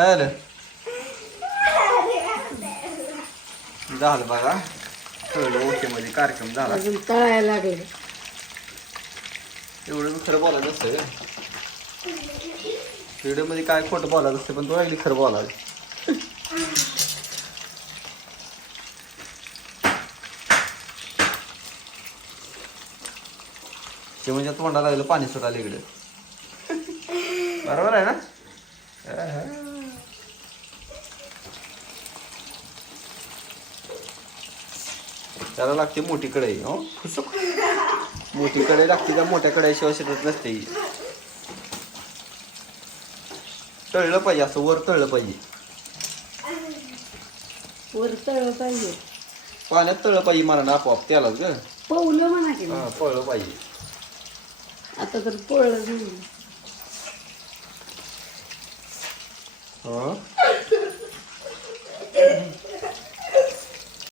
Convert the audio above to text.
काय आलं झालं बघा कळलं ओके मध्ये कार्यक्रम झाला. अजून तळायला लागले. एवढं खरं बोलायचं असतं का व्हिडिओ मध्ये काय खोटं बोलायचं असतं पण तू अगदी खरं बोलायचं. ते म्हणजे तोंडाला लागलं पाणी सुटायला इकडे बरोबर आहे ना. त्याला लागते मोठी कढई. हो फुसुक मोठी कढई लागते का मोठ्या कढईशिवाय शिजत नसते. तळलं पाहिजे असं वर तळलं पाहिजे. वर तळलं पाहिजे पाण्यात तळलं पाहिजे मला ना आपोआप त्यालाच ग पवलं म्हणा की हा पळलं पाहिजे. आता तर पळलं नाही. हा